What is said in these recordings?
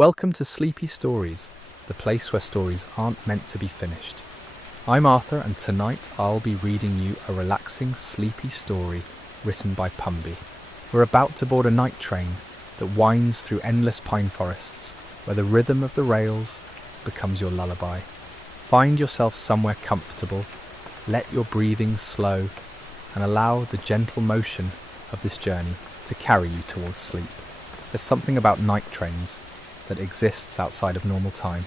Welcome to Sleepy Stories, the place where stories aren't meant to be finished. I'm Arthur, and tonight I'll be reading you a relaxing, sleepy story written by Pumby. We're about to board a night train that winds through endless pine forests, where the rhythm of the rails becomes your lullaby. Find yourself somewhere comfortable, let your breathing slow, and allow the gentle motion of this journey to carry you towards sleep. There's something about night trains that exists outside of normal time.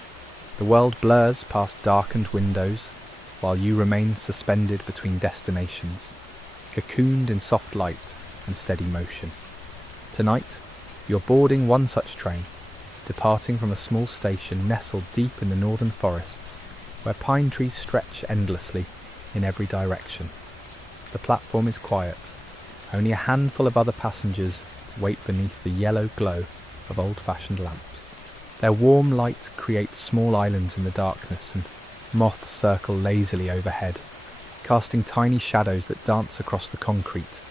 The world blurs past darkened windows while you remain suspended between destinations, cocooned in soft light and steady motion. Tonight, you're boarding one such train, departing from a small station nestled deep in the northern forests, where pine trees stretch endlessly in every direction. The platform is quiet. Only a handful of other passengers wait beneath the yellow glow of old-fashioned lamps. Their warm light creates small islands in the darkness, and moths circle lazily overhead, casting tiny shadows that dance across the concrete.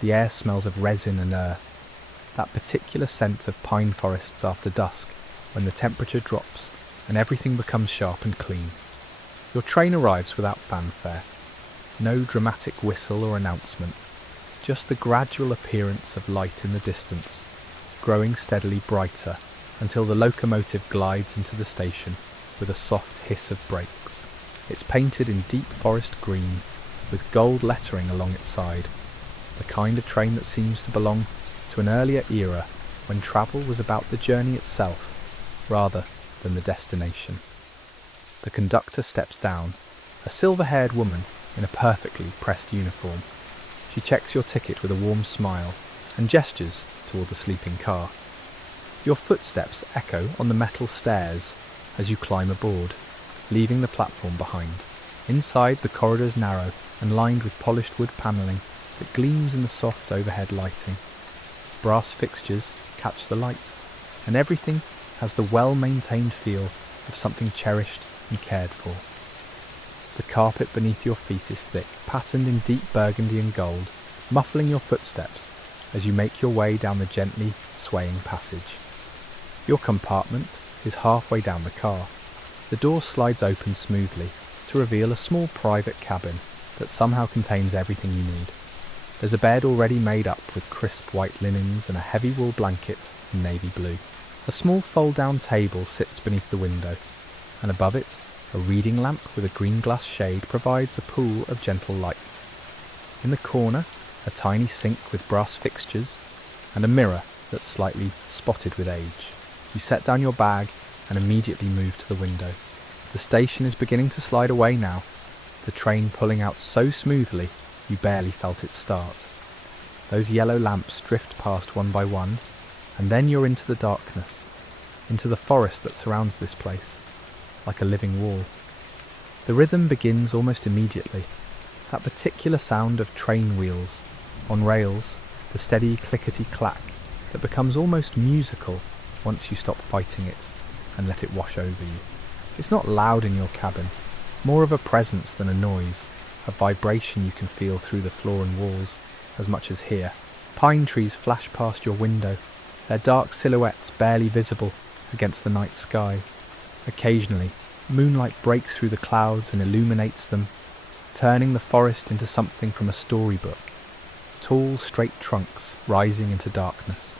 The air smells of resin and earth, that particular scent of pine forests after dusk, when the temperature drops and everything becomes sharp and clean. Your train arrives without fanfare. No dramatic whistle or announcement, just the gradual appearance of light in the distance, growing steadily brighter until the locomotive glides into the station with a soft hiss of brakes. It's painted in deep forest green with gold lettering along its side, the kind of train that seems to belong to an earlier era when travel was about the journey itself rather than the destination. The conductor steps down, a silver-haired woman in a perfectly pressed uniform. She checks your ticket with a warm smile and gestures toward the sleeping car. Your footsteps echo on the metal stairs as you climb aboard, leaving the platform behind. Inside, the corridor's narrow and lined with polished wood panelling that gleams in the soft overhead lighting. Brass fixtures catch the light, and everything has the well-maintained feel of something cherished and cared for. The carpet beneath your feet is thick, patterned in deep burgundy and gold, muffling your footsteps as you make your way down the gently swaying passage. Your compartment is halfway down the car. The door slides open smoothly to reveal a small private cabin that somehow contains everything you need. There's a bed already made up with crisp white linens and a heavy wool blanket in navy blue. A small fold-down table sits beneath the window, and above it, a reading lamp with a green glass shade provides a pool of gentle light. In the corner, a tiny sink with brass fixtures and a mirror that's slightly spotted with age. You set down your bag and immediately move to the window. The station is beginning to slide away now, the train pulling out so smoothly you barely felt it start. Those yellow lamps drift past one by one, and then you're into the darkness, into the forest that surrounds this place, like a living wall. The rhythm begins almost immediately, that particular sound of train wheels on rails, the steady clickety-clack that becomes almost musical once you stop fighting it and let it wash over you. It's not loud in your cabin, more of a presence than a noise, a vibration you can feel through the floor and walls as much as hear. Pine trees flash past your window, their dark silhouettes barely visible against the night sky. Occasionally, moonlight breaks through the clouds and illuminates them, turning the forest into something from a storybook. Tall, straight trunks rising into darkness,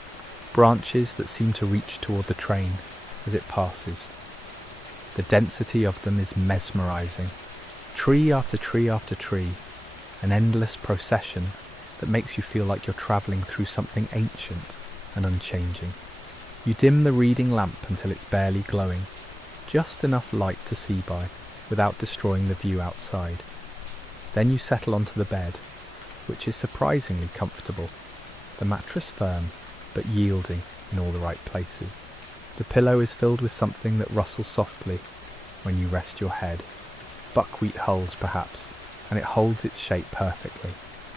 branches that seem to reach toward the train as it passes. The density of them is mesmerizing. Tree after tree after tree, an endless procession that makes you feel like you're travelling through something ancient and unchanging. You dim the reading lamp until it's barely glowing, just enough light to see by without destroying the view outside. Then you settle onto the bed, which is surprisingly comfortable, the mattress firm but yielding in all the right places. The pillow is filled with something that rustles softly when you rest your head. Buckwheat hulls perhaps, and it holds its shape perfectly.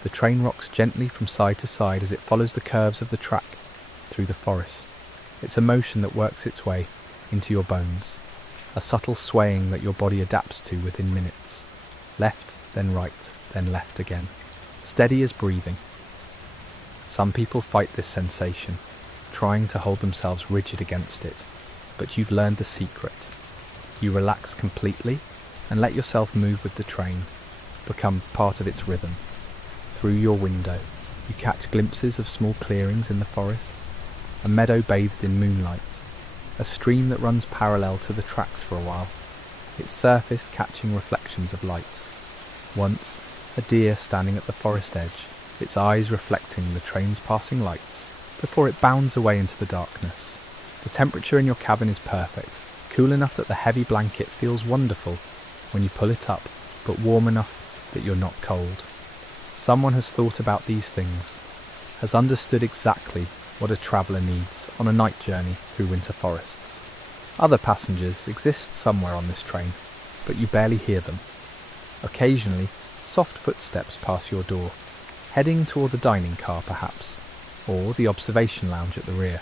The train rocks gently from side to side as it follows the curves of the track through the forest. It's a motion that works its way into your bones, a subtle swaying that your body adapts to within minutes. Left, then right, then left again. Steady as breathing. Some people fight this sensation, trying to hold themselves rigid against it, but you've learned the secret. You relax completely and let yourself move with the train, become part of its rhythm. Through your window, you catch glimpses of small clearings in the forest, a meadow bathed in moonlight, a stream that runs parallel to the tracks for a while, its surface catching reflections of light. Once, a deer standing at the forest edge, its eyes reflecting the train's passing lights, before it bounds away into the darkness. The temperature in your cabin is perfect, cool enough that the heavy blanket feels wonderful when you pull it up, but warm enough that you're not cold. Someone has thought about these things, has understood exactly what a traveller needs on a night journey through winter forests. Other passengers exist somewhere on this train, but you barely hear them. Occasionally, soft footsteps pass your door, heading toward the dining car perhaps, or the observation lounge at the rear.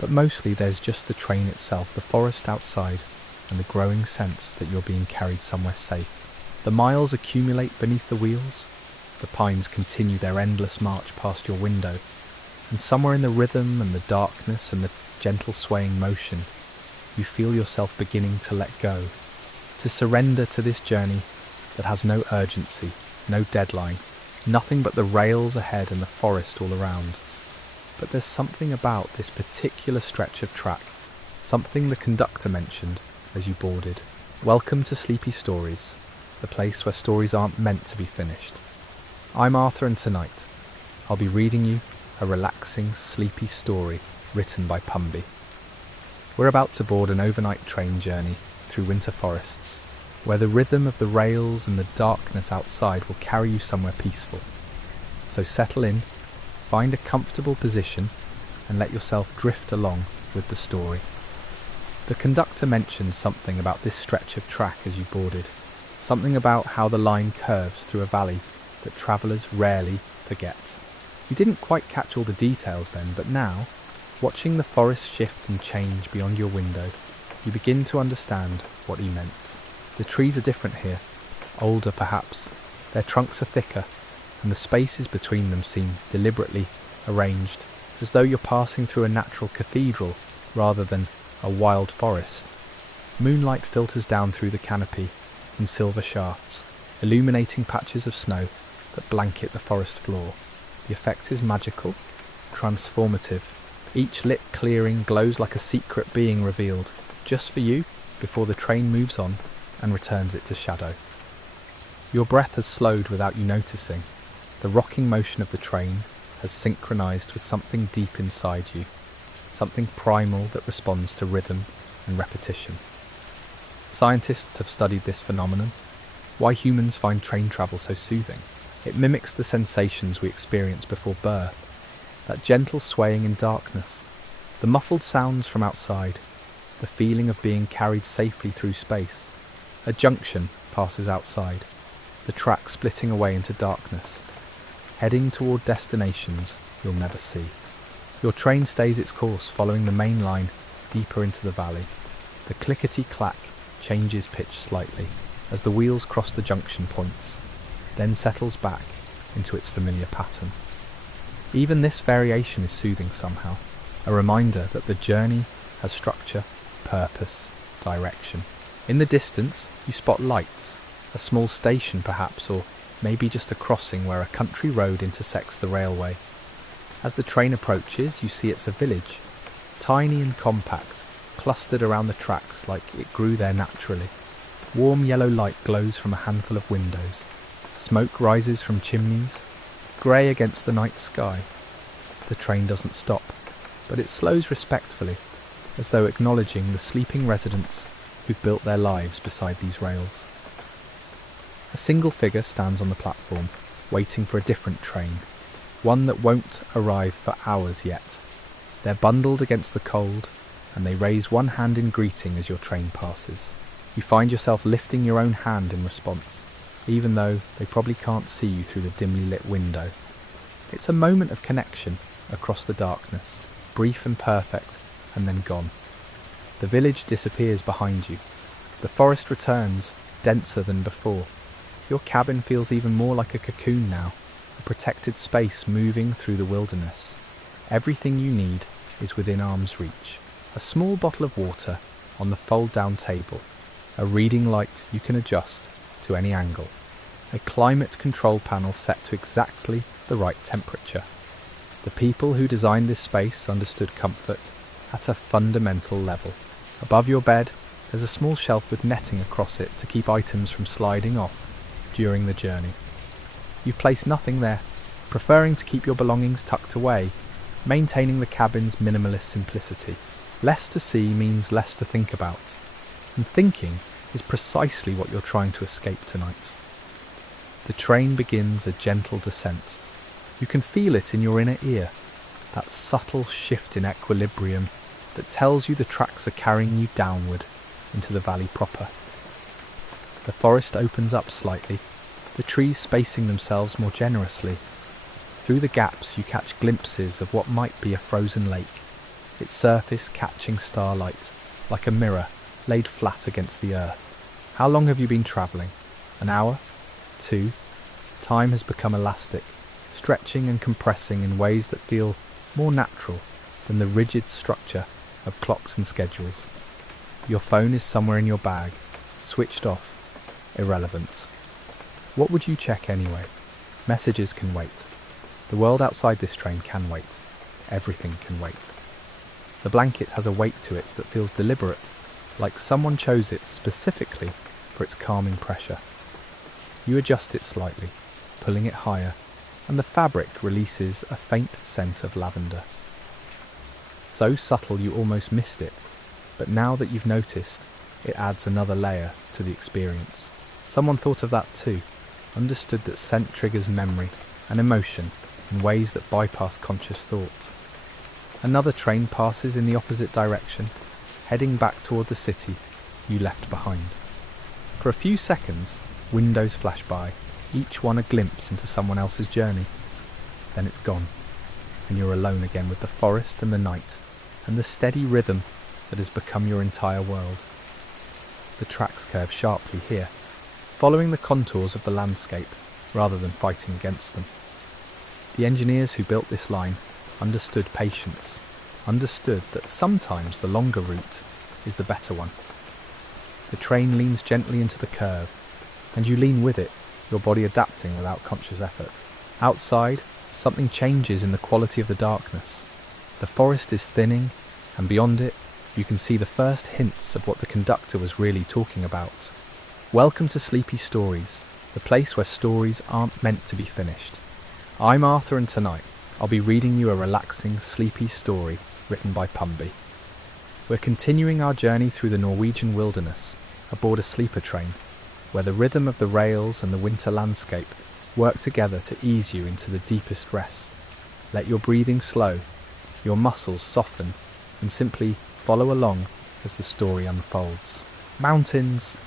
But mostly there's just the train itself, the forest outside, and the growing sense that you're being carried somewhere safe. The miles accumulate beneath the wheels, the pines continue their endless march past your window, and somewhere in the rhythm and the darkness and the gentle swaying motion, you feel yourself beginning to let go, to surrender to this journey that has no urgency, no deadline, nothing but the rails ahead and the forest all around. But there's something about this particular stretch of track, something the conductor mentioned as you boarded. Welcome to Sleepy Stories, the place where stories aren't meant to be finished. I'm Arthur, and tonight I'll be reading you a relaxing, sleepy story written by Pumby. We're about to board an overnight train journey through winter forests, where the rhythm of the rails and the darkness outside will carry you somewhere peaceful. So settle in, find a comfortable position, and let yourself drift along with the story. The conductor mentioned something about this stretch of track as you boarded, something about how the line curves through a valley that travellers rarely forget. You didn't quite catch all the details then, but now, watching the forest shift and change beyond your window, you begin to understand what he meant. The trees are different here, older perhaps, their trunks are thicker, and the spaces between them seem deliberately arranged, as though you're passing through a natural cathedral rather than a wild forest. Moonlight filters down through the canopy in silver shafts, illuminating patches of snow that blanket the forest floor. The effect is magical, transformative. Each lit clearing glows like a secret being revealed, just for you, before the train moves on and returns it to shadow. Your breath has slowed without you noticing. The rocking motion of the train has synchronized with something deep inside you, something primal that responds to rhythm and repetition. Scientists have studied this phenomenon, why humans find train travel so soothing. It mimics the sensations we experience before birth, that gentle swaying in darkness, the muffled sounds from outside, the feeling of being carried safely through space. A junction passes outside, the track splitting away into darkness, heading toward destinations you'll never see. Your train stays its course, following the main line deeper into the valley. The clickety-clack changes pitch slightly as the wheels cross the junction points, then settles back into its familiar pattern. Even this variation is soothing somehow, a reminder that the journey has structure, purpose, direction. In the distance, you spot lights, a small station perhaps, or maybe just a crossing where a country road intersects the railway. As the train approaches, you see it's a village, tiny and compact, clustered around the tracks like it grew there naturally. Warm yellow light glows from a handful of windows. Smoke rises from chimneys, grey against the night sky. The train doesn't stop, but it slows respectfully, as though acknowledging the sleeping residents who've built their lives beside these rails. A single figure stands on the platform, waiting for a different train, one that won't arrive for hours yet. They're bundled against the cold, and they raise one hand in greeting as your train passes. You find yourself lifting your own hand in response, even though they probably can't see you through the dimly lit window. It's a moment of connection across the darkness, brief and perfect, and then gone. The village disappears behind you. The forest returns, denser than before. Your cabin feels even more like a cocoon now, a protected space moving through the wilderness. Everything you need is within arm's reach. A small bottle of water, on the fold-down table, a reading light you can adjust to any angle, a climate control panel set to exactly the right temperature. The people who designed this space understood comfort at a fundamental level. Above your bed, there's a small shelf with netting across it to keep items from sliding off during the journey. You've placed nothing there, preferring to keep your belongings tucked away, maintaining the cabin's minimalist simplicity. Less to see means less to think about, and thinking is precisely what you're trying to escape tonight. The train begins a gentle descent. You can feel it in your inner ear, that subtle shift in equilibrium that tells you the tracks are carrying you downward into the valley proper. The forest opens up slightly, the trees spacing themselves more generously. Through the gaps you catch glimpses of what might be a frozen lake, its surface catching starlight like a mirror laid flat against the earth. How long have you been travelling? An hour? 2? Time has become elastic, stretching and compressing in ways that feel more natural than the rigid structure of clocks and schedules. Your phone is somewhere in your bag, switched off, irrelevant. What would you check anyway? Messages can wait. The world outside this train can wait. Everything can wait. The blanket has a weight to it that feels deliberate, like someone chose it specifically for its calming pressure. You adjust it slightly, pulling it higher, and the fabric releases a faint scent of lavender. So subtle you almost missed it, but now that you've noticed, it adds another layer to the experience. Someone thought of that too, understood that scent triggers memory and emotion in ways that bypass conscious thought. Another train passes in the opposite direction, heading back toward the city you left behind. For a few seconds, windows flash by, each one a glimpse into someone else's journey. Then it's gone, and you're alone again with the forest and the night, and the steady rhythm that has become your entire world. The tracks curve sharply here, following the contours of the landscape rather than fighting against them. The engineers who built this line understood patience, understood that sometimes the longer route is the better one. The train leans gently into the curve, and you lean with it, your body adapting without conscious effort. Outside, something changes in the quality of the darkness. The forest is thinning, and beyond it, you can see the first hints of what the conductor was really talking about. Welcome to Sleepy Stories, the place where stories aren't meant to be finished. I'm Arthur, and tonight I'll be reading you a relaxing, sleepy story written by Pumby. We're continuing our journey through the Norwegian wilderness aboard a sleeper train, where the rhythm of the rails and the winter landscape work together to ease you into the deepest rest. Let your breathing slow, your muscles soften, and simply follow along as the story unfolds. Mountains,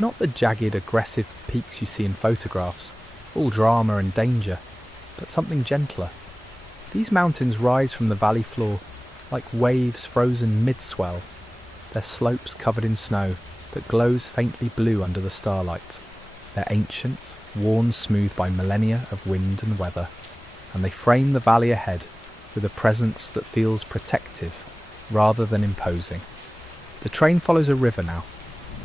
not the jagged, aggressive peaks you see in photographs, all drama and danger, but something gentler. These mountains rise from the valley floor like waves frozen mid-swell, their slopes covered in snow that glows faintly blue under the starlight. They're ancient, worn smooth by millennia of wind and weather, and they frame the valley ahead with a presence that feels protective rather than imposing. The train follows a river now.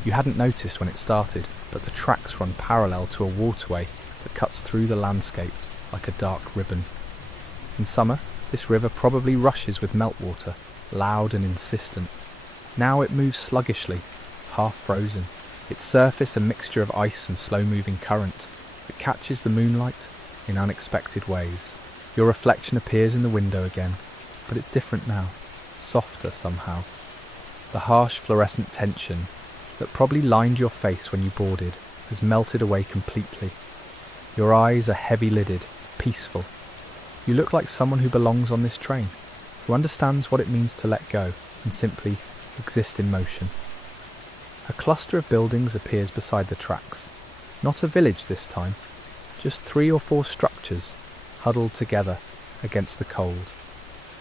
You hadn't noticed when it started, but the tracks run parallel to a waterway that cuts through the landscape like a dark ribbon. In summer, this river probably rushes with meltwater, loud and insistent. Now it moves sluggishly, half frozen, its surface a mixture of ice and slow-moving current that catches the moonlight in unexpected ways. Your reflection appears in the window again, but it's different now, softer somehow. The harsh fluorescent tension that probably lined your face when you boarded has melted away completely. Your eyes are heavy-lidded, peaceful. You look like someone who belongs on this train, who understands what it means to let go and simply exist in motion. A cluster of buildings appears beside the tracks. Not a village this time, just 3 or 4 structures huddled together against the cold.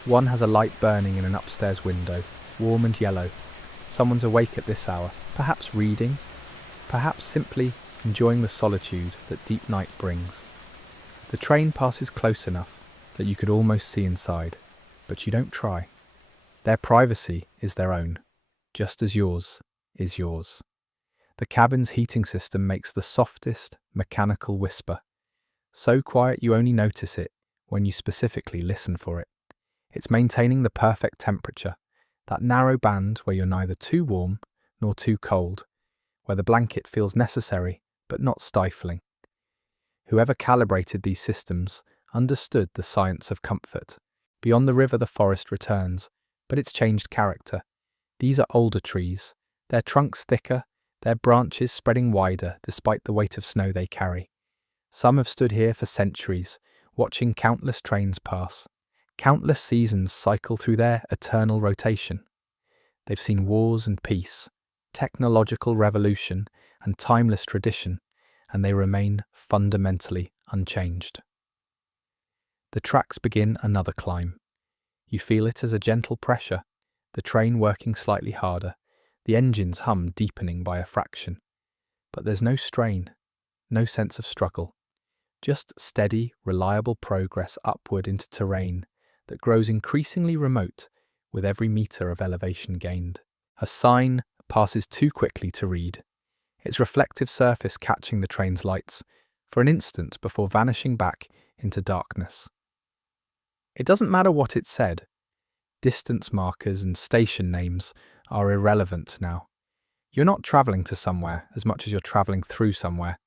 One has a light burning in an upstairs window, warm and yellow. Someone's awake at this hour, perhaps reading, perhaps simply enjoying the solitude that deep night brings. The train passes close enough that you could almost see inside, but you don't try. Their privacy is their own. just as yours is yours. The cabin's heating system makes the softest mechanical whisper, so quiet you only notice it when you specifically listen for it. It's maintaining the perfect temperature, that narrow band where you're neither too warm nor too cold, where the blanket feels necessary but not stifling. Whoever calibrated these systems understood the science of comfort. Beyond the river the forest returns, but it's changed character. These are older trees, their trunks thicker, their branches spreading wider despite the weight of snow they carry. Some have stood here for centuries, watching countless trains pass. Countless seasons cycle through their eternal rotation. They've seen wars and peace, technological revolution and timeless tradition, and they remain fundamentally unchanged. The tracks begin another climb. You feel it as a gentle pressure, the train working slightly harder, the engine's hum deepening by a fraction. But there's no strain, no sense of struggle, just steady, reliable progress upward into terrain that grows increasingly remote with every metre of elevation gained. A sign passes too quickly to read, its reflective surface catching the train's lights for an instant before vanishing back into darkness. It doesn't matter what it said. Distance markers and station names are irrelevant now. You're not travelling to somewhere as much as you're travelling through somewhere,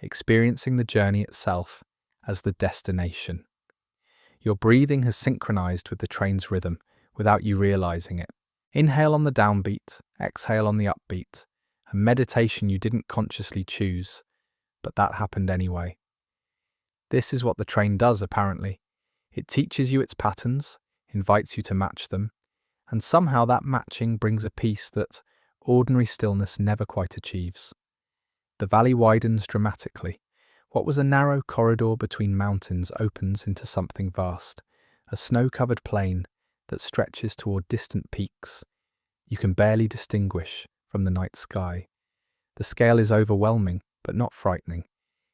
experiencing the journey itself as the destination. Your breathing has synchronized with the train's rhythm without you realizing it. Inhale on the downbeat, exhale on the upbeat, a meditation you didn't consciously choose, but that happened anyway. This is what the train does, apparently. It teaches you its patterns, invites you to match them, and somehow that matching brings a peace that ordinary stillness never quite achieves. The valley widens dramatically. What was a narrow corridor between mountains opens into something vast, a snow-covered plain that stretches toward distant peaks you can barely distinguish from the night sky. The scale is overwhelming, but not frightening.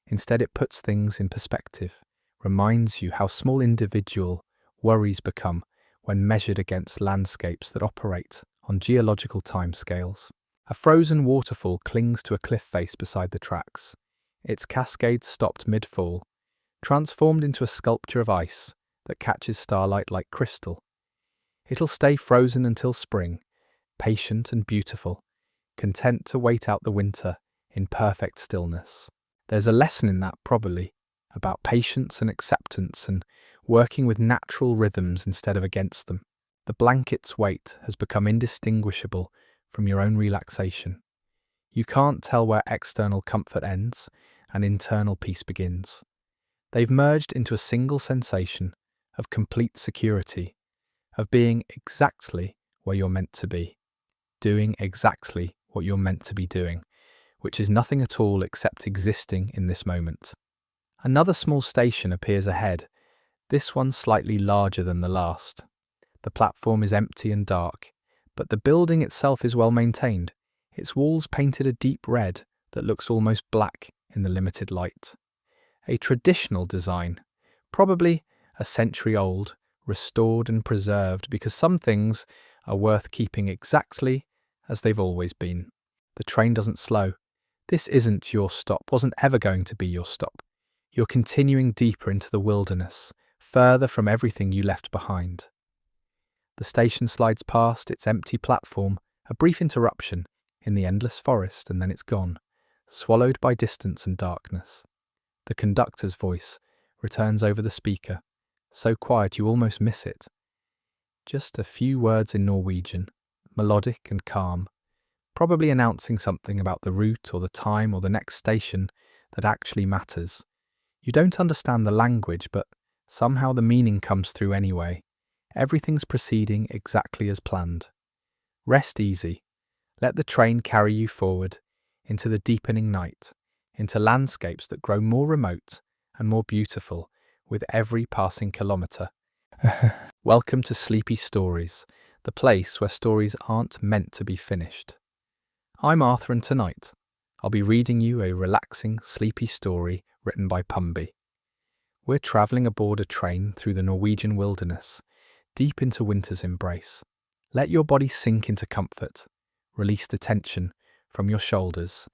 Instead, it puts things in perspective, reminds you how small individual worries become when measured against landscapes that operate on geological timescales. A frozen waterfall clings to a cliff face beside the tracks. Its cascade stopped mid-fall, transformed into a sculpture of ice that catches starlight like crystal. It'll stay frozen until spring, patient and beautiful, content to wait out the winter in perfect stillness. There's a lesson in that, probably, about patience and acceptance and working with natural rhythms instead of against them. The blanket's weight has become indistinguishable from your own relaxation. You can't tell where external comfort ends and internal peace begins. They've merged into a single sensation of complete security, of being exactly where you're meant to be, doing exactly what you're meant to be doing, which is nothing at all except existing in this moment. Another small station appears ahead, this one slightly larger than the last. The platform is empty and dark, but the building itself is well maintained, its walls painted a deep red that looks almost black in the limited light. A traditional design, probably a century old, restored and preserved because some things are worth keeping exactly as they've always been. The train doesn't slow. This isn't your stop, wasn't ever going to be your stop. You're continuing deeper into the wilderness, further from everything you left behind. The station slides past its empty platform, a brief interruption in the endless forest, and then it's gone, swallowed by distance and darkness. The conductor's voice returns over the speaker, so quiet you almost miss it. Just a few words in Norwegian, melodic and calm, probably announcing something about the route or the time or the next station that actually matters. You don't understand the language, but somehow the meaning comes through anyway. Everything's proceeding exactly as planned. Rest easy. Let the train carry you forward into the deepening night, into landscapes that grow more remote and more beautiful with every passing kilometre. Welcome to Sleepy Stories, the place where stories aren't meant to be finished. I'm Arthur, and tonight I'll be reading you a relaxing, sleepy story written by Pumby. We're travelling aboard a train through the Norwegian wilderness, deep into winter's embrace. Let your body sink into comfort. Release the tension from your shoulders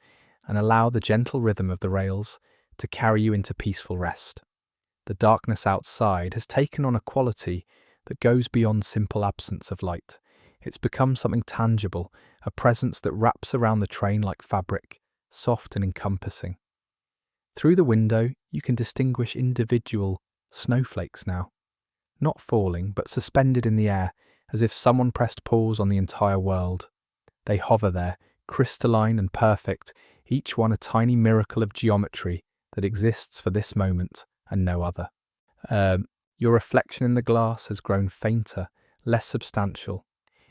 and allow the gentle rhythm of the rails to carry you into peaceful rest. The darkness outside has taken on a quality that goes beyond simple absence of light. It's become something tangible, a presence that wraps around the train like fabric, soft and encompassing. Through the window, you can distinguish individual snowflakes now, not falling, but suspended in the air, as if someone pressed pause on the entire world. They hover there, crystalline and perfect, each one a tiny miracle of geometry that exists for this moment and no other. Your reflection in the glass has grown fainter, less substantial.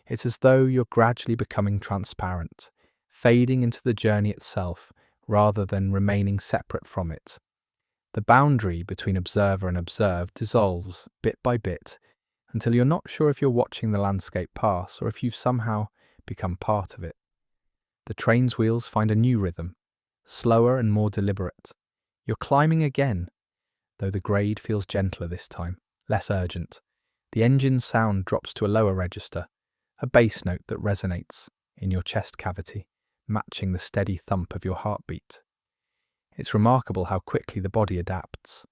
It's as though you're gradually becoming transparent, fading into the journey itself rather than remaining separate from it. The boundary between observer and observed dissolves bit by bit until you're not sure if you're watching the landscape pass or if you've somehow become part of it. The train's wheels find a new rhythm, slower and more deliberate. You're climbing again, though the grade feels gentler this time, less urgent. The engine's sound drops to a lower register, a bass note that resonates in your chest cavity, matching the steady thump of your heartbeat. It's remarkable how quickly the body adapts,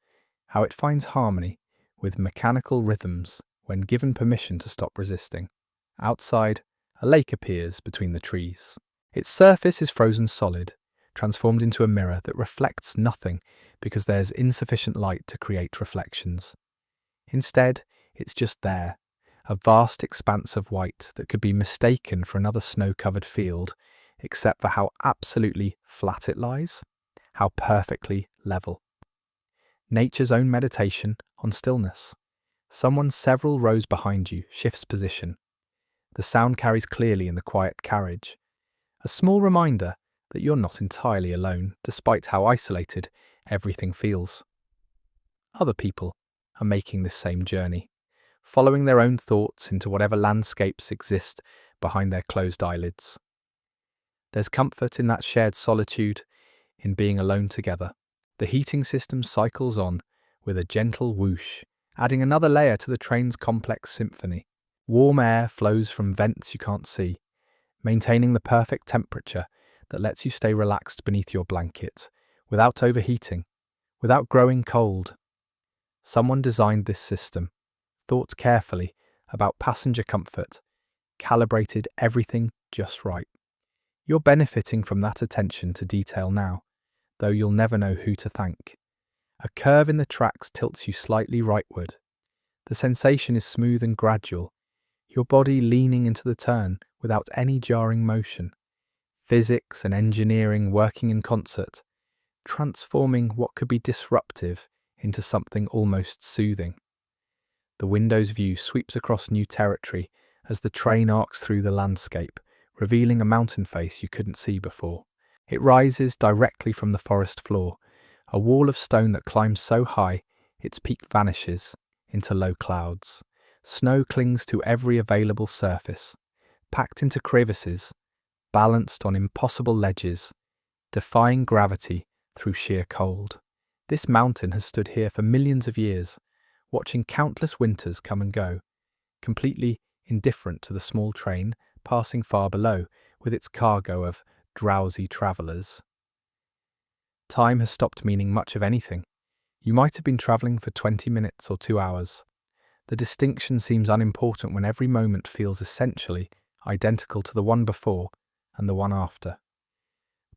how it finds harmony with mechanical rhythms when given permission to stop resisting. Outside, a lake appears between the trees. Its surface is frozen solid, transformed into a mirror that reflects nothing because there's insufficient light to create reflections. Instead, it's just there, a vast expanse of white that could be mistaken for another snow-covered field, except for how absolutely flat it lies, how perfectly level. Nature's own meditation on stillness. Someone several rows behind you shifts position. The sound carries clearly in the quiet carriage, a small reminder that you're not entirely alone, despite how isolated everything feels. Other people are making this same journey, following their own thoughts into whatever landscapes exist behind their closed eyelids. There's comfort in that shared solitude, in being alone together. The heating system cycles on with a gentle whoosh, adding another layer to the train's complex symphony. Warm air flows from vents you can't see, maintaining the perfect temperature that lets you stay relaxed beneath your blanket, without overheating, without growing cold. Someone designed this system, thought carefully about passenger comfort, calibrated everything just right. You're benefiting from that attention to detail now, though you'll never know who to thank. A curve in the tracks tilts you slightly rightward. The sensation is smooth and gradual, your body leaning into the turn without any jarring motion. Physics and engineering working in concert, transforming what could be disruptive into something almost soothing. The window's view sweeps across new territory as the train arcs through the landscape, revealing a mountain face you couldn't see before. It rises directly from the forest floor, a wall of stone that climbs so high its peak vanishes into low clouds. Snow clings to every available surface, packed into crevices, balanced on impossible ledges, defying gravity through sheer cold. This mountain has stood here for millions of years, watching countless winters come and go, completely indifferent to the small train passing far below with its cargo of drowsy travellers. Time has stopped meaning much of anything. You might have been travelling for 20 minutes or 2 hours. The distinction seems unimportant when every moment feels essentially identical to the one before and the one after.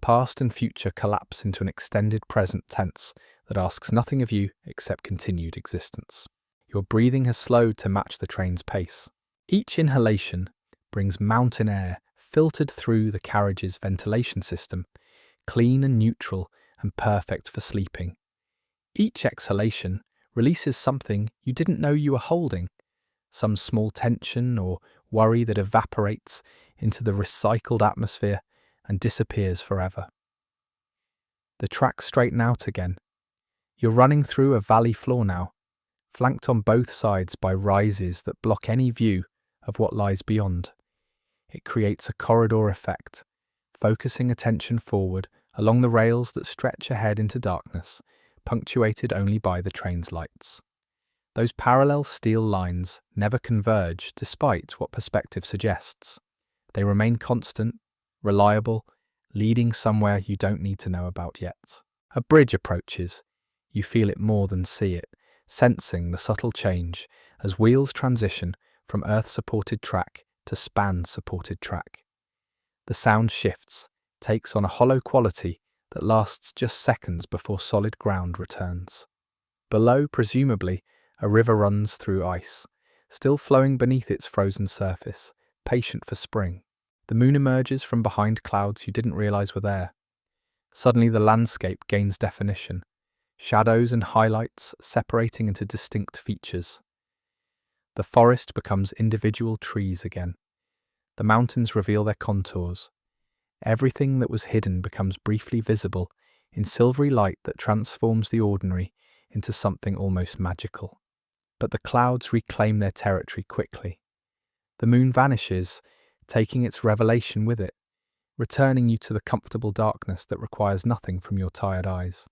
Past and future collapse into an extended present tense that asks nothing of you except continued existence. Your breathing has slowed to match the train's pace. Each inhalation brings mountain air filtered through the carriage's ventilation system, clean and neutral and perfect for sleeping. Each exhalation releases something you didn't know you were holding, some small tension or worry that evaporates into the recycled atmosphere and disappears forever. The tracks straighten out again. You're running through a valley floor now, flanked on both sides by rises that block any view of what lies beyond. It creates a corridor effect, focusing attention forward along the rails that stretch ahead into darkness, punctuated only by the train's lights. Those parallel steel lines never converge despite what perspective suggests. They remain constant, reliable, leading somewhere you don't need to know about yet. A bridge approaches. You feel it more than see it, sensing the subtle change as wheels transition from earth-supported track to span-supported track. The sound shifts, takes on a hollow quality that lasts just seconds before solid ground returns. Below, presumably, a river runs through ice, still flowing beneath its frozen surface, patient for spring. The moon emerges from behind clouds you didn't realize were there. Suddenly the landscape gains definition, shadows and highlights separating into distinct features. The forest becomes individual trees again. The mountains reveal their contours. Everything that was hidden becomes briefly visible in silvery light that transforms the ordinary into something almost magical. But the clouds reclaim their territory quickly. The moon vanishes, taking its revelation with it, returning you to the comfortable darkness that requires nothing from your tired eyes.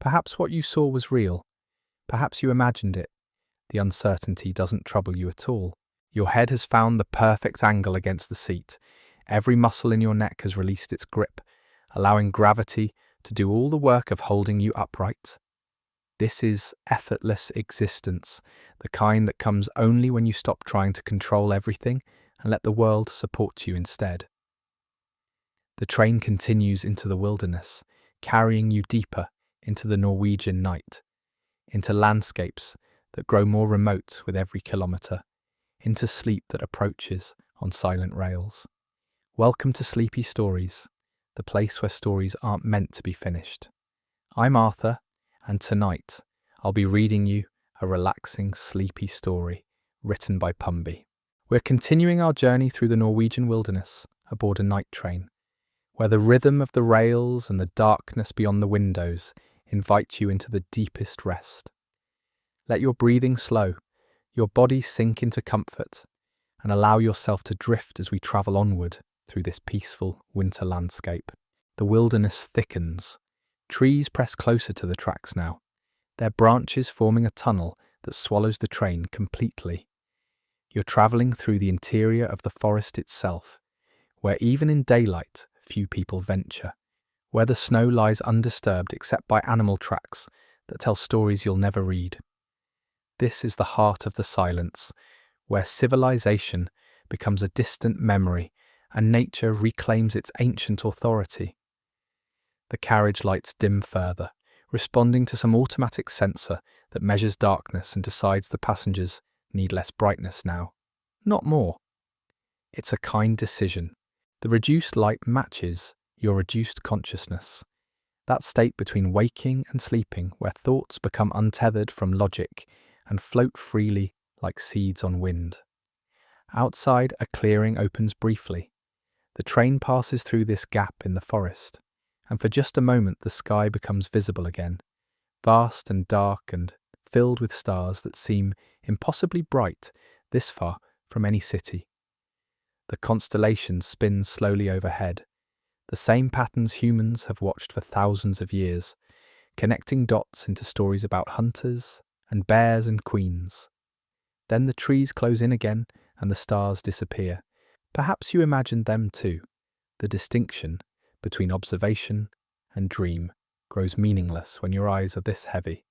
Perhaps what you saw was real. Perhaps you imagined it. The uncertainty doesn't trouble you at all. Your head has found the perfect angle against the seat. Every muscle in your neck has released its grip, allowing gravity to do all the work of holding you upright. This is effortless existence, the kind that comes only when you stop trying to control everything and let the world support you instead. The train continues into the wilderness, carrying you deeper into the Norwegian night, into landscapes that grow more remote with every kilometre, into sleep that approaches on silent rails. Welcome to Sleepy Stories, the place where stories aren't meant to be finished. I'm Arthur, and tonight I'll be reading you a relaxing, sleepy story written by Pumby. We're continuing our journey through the Norwegian wilderness aboard a night train, where the rhythm of the rails and the darkness beyond the windows invite you into the deepest rest. Let your breathing slow, your body sink into comfort, and allow yourself to drift as we travel onward through this peaceful winter landscape. The wilderness thickens. Trees press closer to the tracks now, their branches forming a tunnel that swallows the train completely. You're travelling through the interior of the forest itself, where even in daylight few people venture, where the snow lies undisturbed except by animal tracks that tell stories you'll never read. This is the heart of the silence, where civilization becomes a distant memory and nature reclaims its ancient authority. The carriage lights dim further, responding to some automatic sensor that measures darkness and decides the passengers need less brightness now, not more. It's a kind decision. The reduced light matches your reduced consciousness, that state between waking and sleeping where thoughts become untethered from logic and float freely like seeds on wind. Outside, a clearing opens briefly. The train passes through this gap in the forest, and for just a moment the sky becomes visible again, vast and dark and filled with stars that seem impossibly bright this far from any city. The constellations spin slowly overhead, the same patterns humans have watched for thousands of years, connecting dots into stories about hunters and bears and queens. Then the trees close in again and the stars disappear. Perhaps you imagined them too. The distinction between observation and dream grows meaningless when your eyes are this heavy.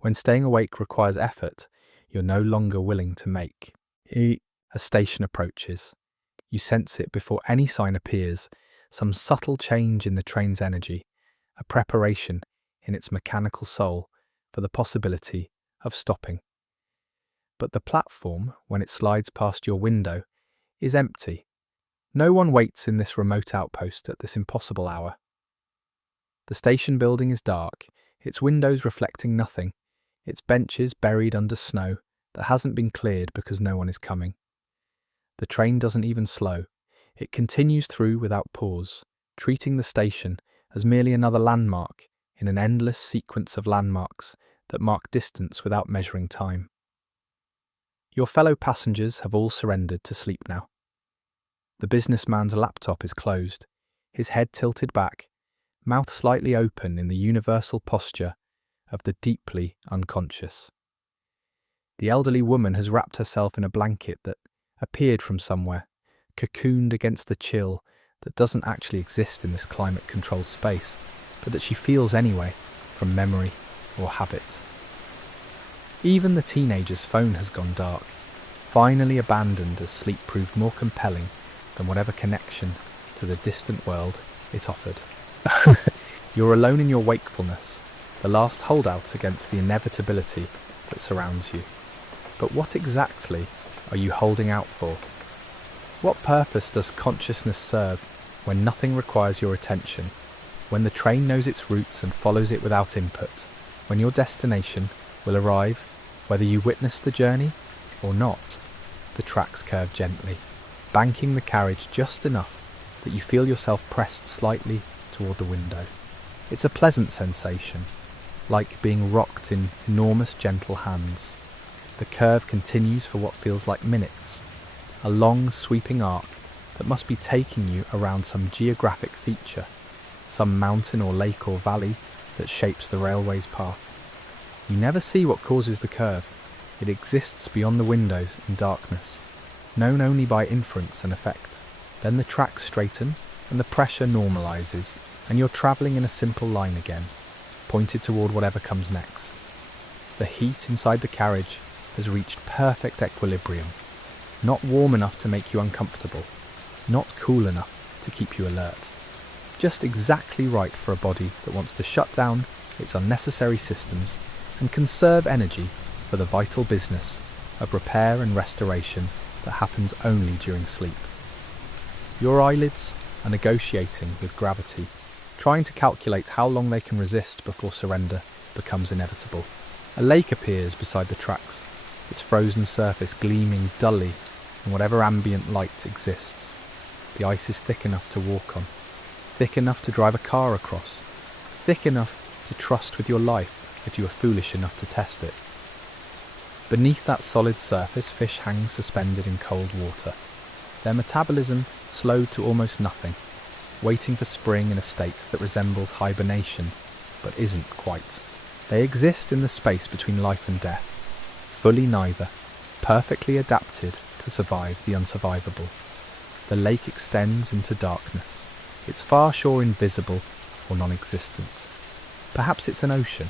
When staying awake requires effort you're no longer willing to make. A station approaches. You sense it before any sign appears, some subtle change in the train's energy, a preparation in its mechanical soul for the possibility of stopping. But the platform, when it slides past your window, is empty. No one waits in this remote outpost at this impossible hour. The station building is dark, its windows reflecting nothing, its benches buried under snow that hasn't been cleared because no one is coming. The train doesn't even slow. It continues through without pause, treating the station as merely another landmark in an endless sequence of landmarks that mark distance without measuring time. Your fellow passengers have all surrendered to sleep now. The businessman's laptop is closed, his head tilted back, mouth slightly open in the universal posture of the deeply unconscious. The elderly woman has wrapped herself in a blanket that appeared from somewhere, cocooned against the chill that doesn't actually exist in this climate-controlled space, but that she feels anyway, from memory or habit. Even the teenager's phone has gone dark, finally abandoned as sleep proved more compelling than whatever connection to the distant world it offered. You're alone in your wakefulness, the last holdout against the inevitability that surrounds you. But what exactly are you holding out for? What purpose does consciousness serve when nothing requires your attention, when the train knows its routes and follows it without input, when your destination will arrive whether you witness the journey or not? The tracks curve gently, banking the carriage just enough that you feel yourself pressed slightly toward the window. It's a pleasant sensation, like being rocked in enormous gentle hands. The curve continues for what feels like minutes, a long sweeping arc that must be taking you around some geographic feature, some mountain or lake or valley that shapes the railway's path. You never see what causes the curve. It exists beyond the windows in darkness, known only by inference and effect. Then the tracks straighten and the pressure normalizes, and you're travelling in a simple line again, pointed toward whatever comes next. The heat inside the carriage has reached perfect equilibrium, not warm enough to make you uncomfortable, not cool enough to keep you alert. Just exactly right for a body that wants to shut down its unnecessary systems and conserve energy for the vital business of repair and restoration that happens only during sleep. Your eyelids are negotiating with gravity, trying to calculate how long they can resist before surrender becomes inevitable. A lake appears beside the tracks, its frozen surface gleaming dully in whatever ambient light exists. The ice is thick enough to walk on, thick enough to drive a car across, thick enough to trust with your life if you are foolish enough to test it. Beneath that solid surface, fish hang suspended in cold water, their metabolism slowed to almost nothing, waiting for spring in a state that resembles hibernation, but isn't quite. They exist in the space between life and death, fully neither, perfectly adapted to survive the unsurvivable. The lake extends into darkness, its far shore invisible or non-existent. Perhaps it's an ocean,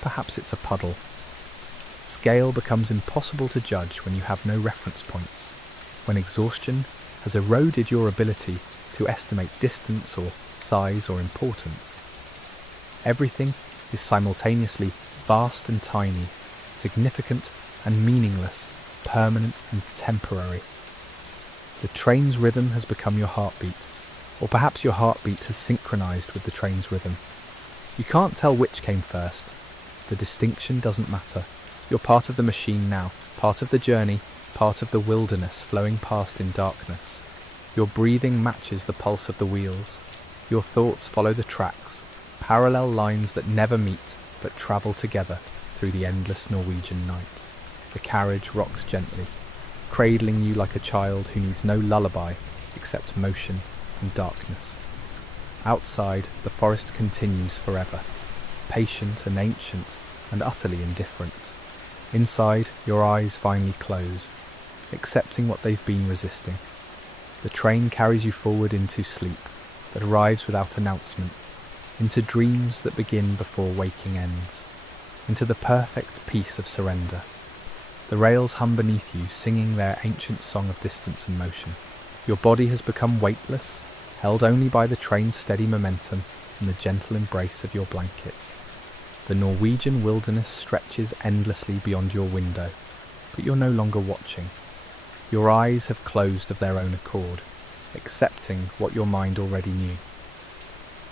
perhaps it's a puddle. Scale becomes impossible to judge when you have no reference points, when exhaustion has eroded your ability to estimate distance or size or importance. Everything is simultaneously vast and tiny, significant and meaningless, permanent and temporary. The train's rhythm has become your heartbeat, or perhaps your heartbeat has synchronized with the train's rhythm. You can't tell which came first. The distinction doesn't matter. You're part of the machine now, part of the journey, part of the wilderness flowing past in darkness. Your breathing matches the pulse of the wheels. Your thoughts follow the tracks, parallel lines that never meet but travel together through the endless Norwegian night. The carriage rocks gently, cradling you like a child who needs no lullaby except motion and darkness. Outside, the forest continues forever, patient and ancient and utterly indifferent. Inside, your eyes finally close, accepting what they've been resisting. The train carries you forward into sleep that arrives without announcement, into dreams that begin before waking ends, into the perfect peace of surrender. The rails hum beneath you, singing their ancient song of distance and motion. Your body has become weightless, held only by the train's steady momentum and the gentle embrace of your blanket. The Norwegian wilderness stretches endlessly beyond your window, but you're no longer watching. Your eyes have closed of their own accord, accepting what your mind already knew.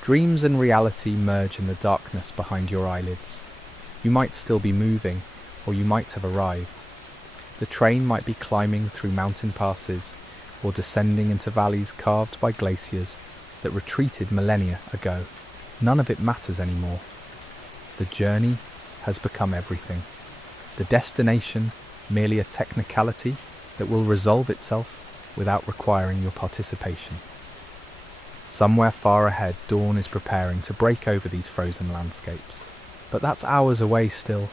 Dreams and reality merge in the darkness behind your eyelids. You might still be moving, or you might have arrived. The train might be climbing through mountain passes, or descending into valleys carved by glaciers that retreated millennia ago. None of it matters anymore. The journey has become everything. The destination merely a technicality that will resolve itself without requiring your participation. Somewhere far ahead, dawn is preparing to break over these frozen landscapes. But that's hours away still.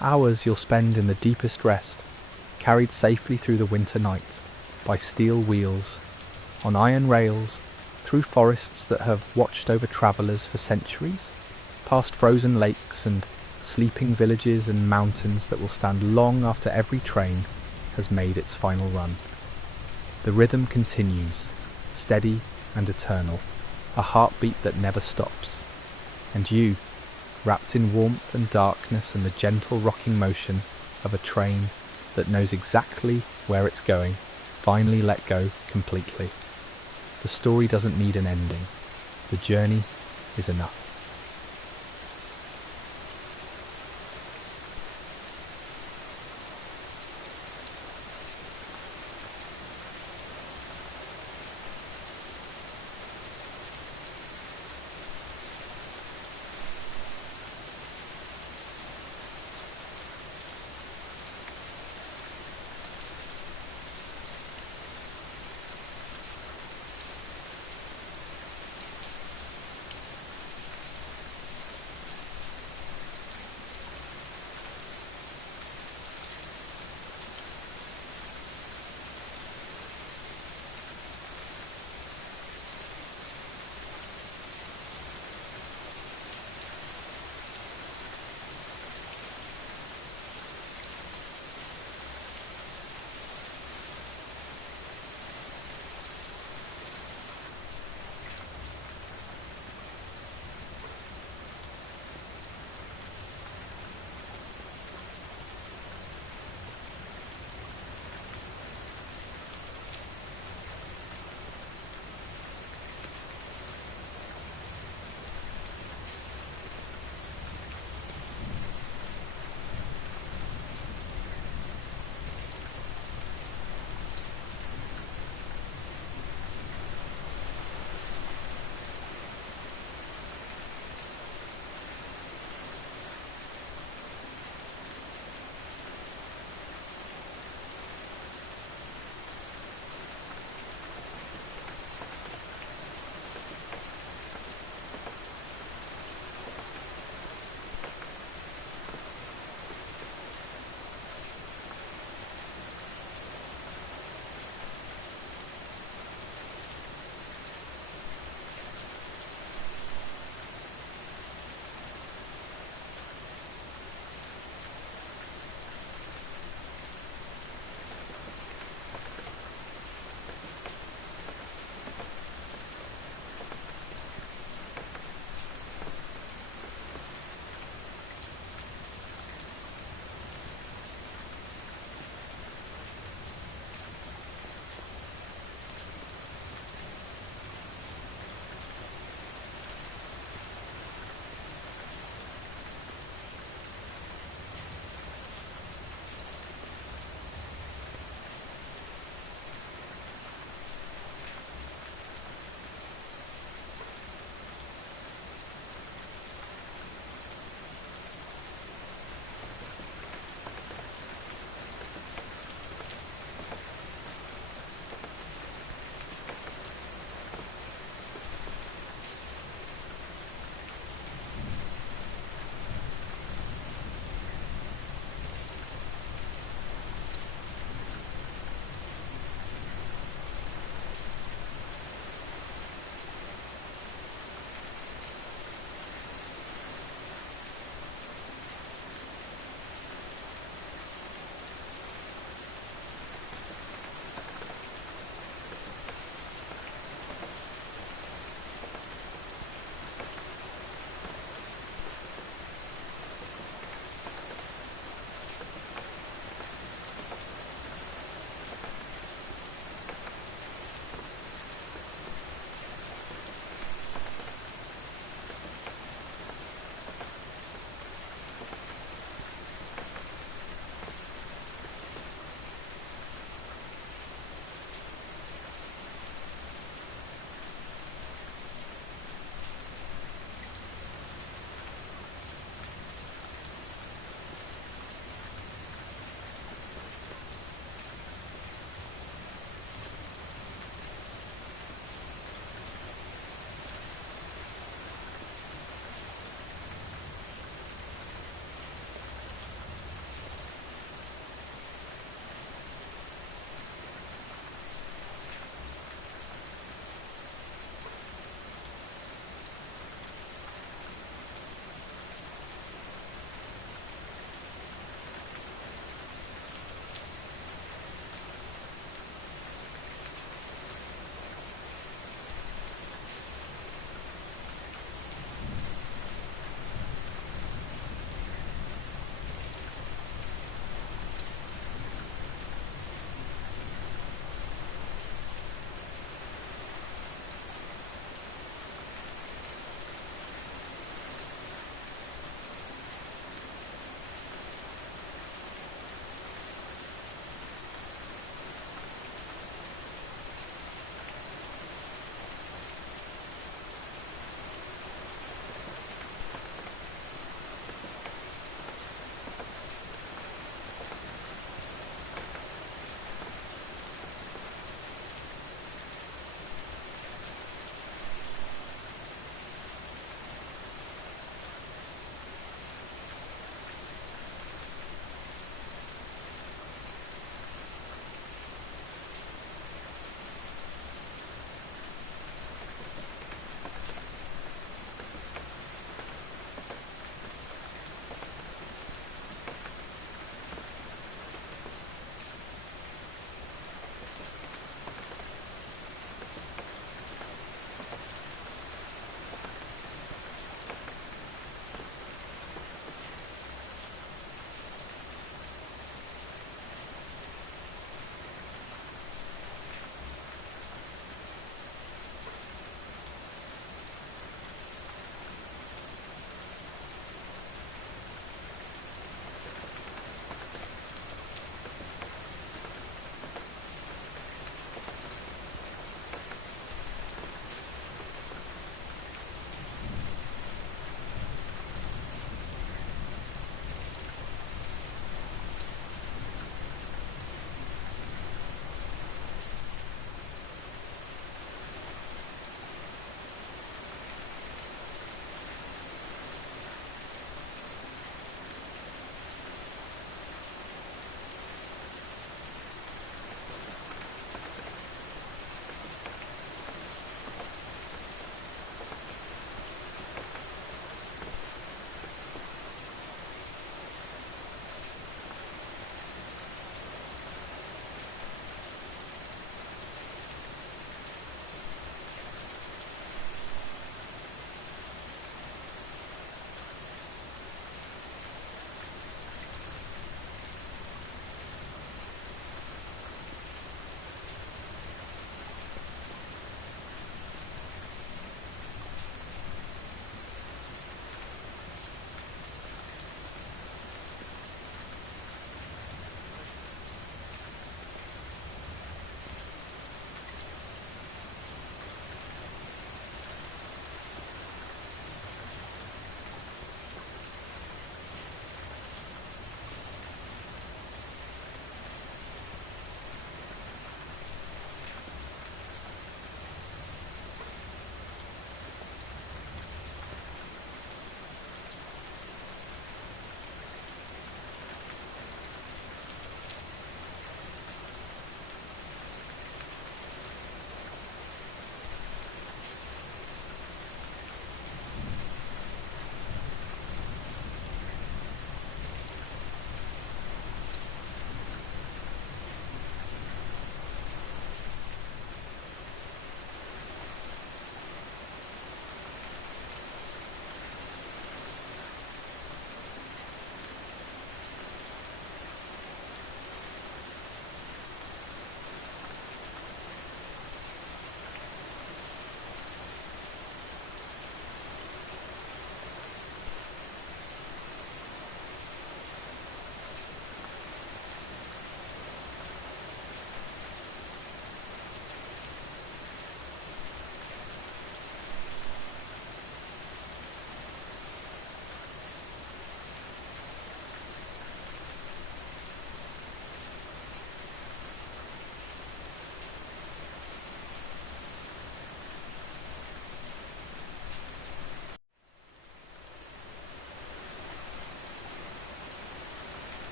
Hours you'll spend in the deepest rest, carried safely through the winter night, by steel wheels, on iron rails, through forests that have watched over travellers for centuries, past frozen lakes and sleeping villages and mountains that will stand long after every train has made its final run. The rhythm continues, steady and eternal, a heartbeat that never stops. And you, wrapped in warmth and darkness and the gentle rocking motion of a train that knows exactly where it's going, finally let go completely. The story doesn't need an ending. The journey is enough.